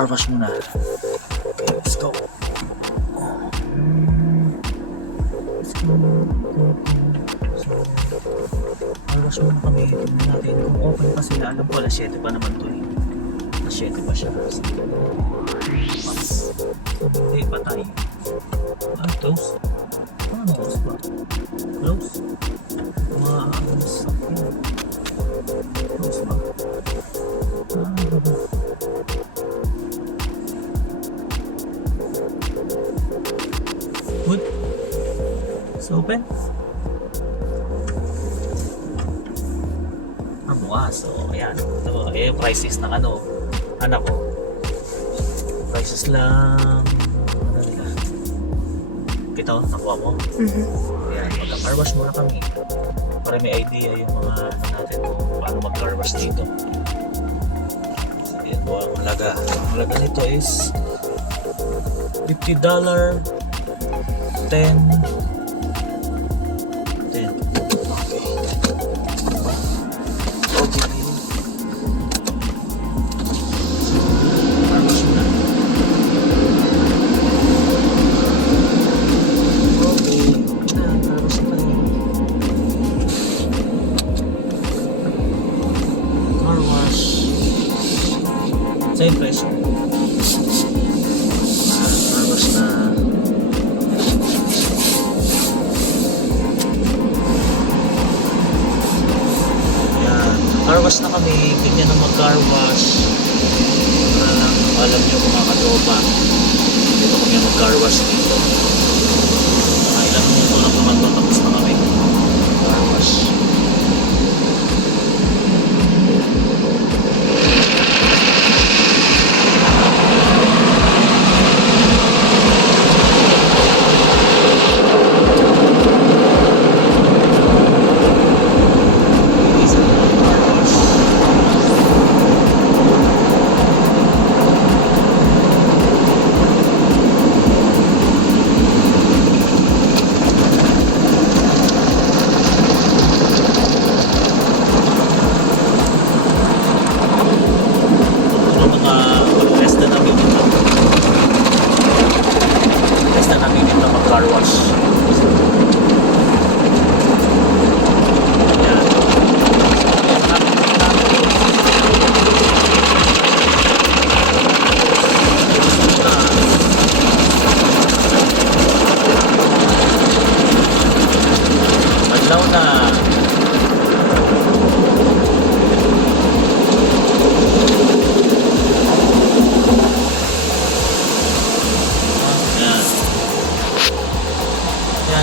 car wash muna. Okay, let's go. Car wash muna kami. Tingnan natin kung open pa sila. Alam ko alas 7 pa naman to eh. Alas 7 pa siya. Hindi, patay. Close? Close ba? Close? Close ba? Good? It's open? Bukas. So, ayan. Ito, yung prices ng anak ko. Prices lang. Ito, nakuha mo? Ayan, mag-car wash muna kami. Para may idea yung mga natin kung paano mag-car wash dito. So, ayan po ang halaga. Ang halaga nito is $50, 10. Same presyo. Tapos na. Ayan. Car wash na kami. Ganyan na mag-car wash. Para lang alam nyo mga katropa. Dito kami mag-car wash dito. Ilang minuto lang naman tapos na kami. Car wash. Car wash. Adlaw na.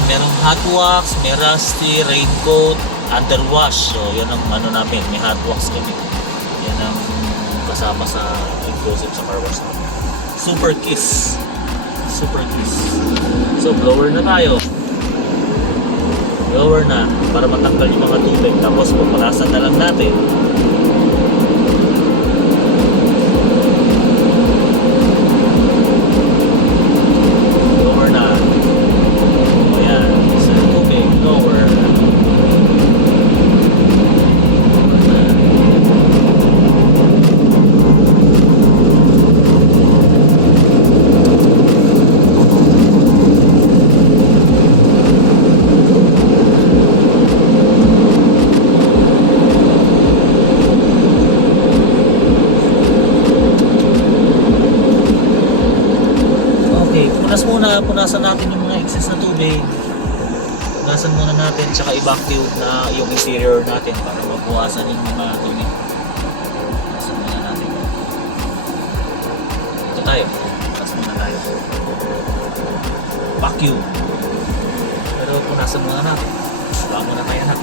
Merong hot wax, may rusty, raincoat, underwash. So yan ang namin, may hot wax kami. Yan ang kasama sa inclusive sa car wash namin. Super Kiss. Super Kiss. So blower na tayo. Blower na para matanggal yung mga tubig. Tapos pupulasan na lang natin. Punasan natin yung mga excess na tubig. Punasan muna natin, tsaka i-vacuum na yung interior natin para mabuwasan yung mga tubig. Punasan muna natin. Ito tayo. Punasan muna tayo. Vacuum. Pero punasan muna natin. Saka muna tayo na.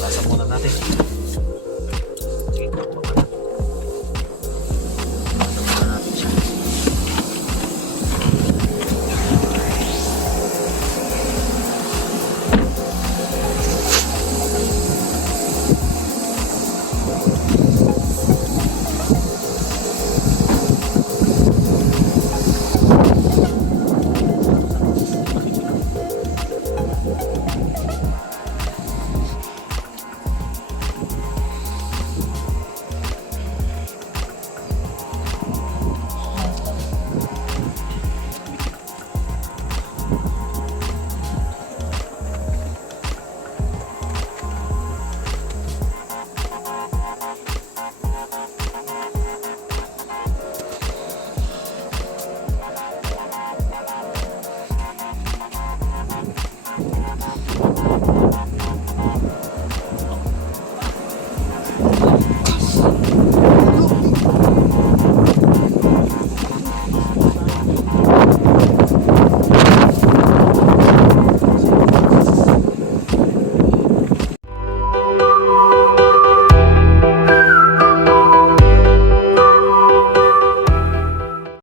Punasan muna natin.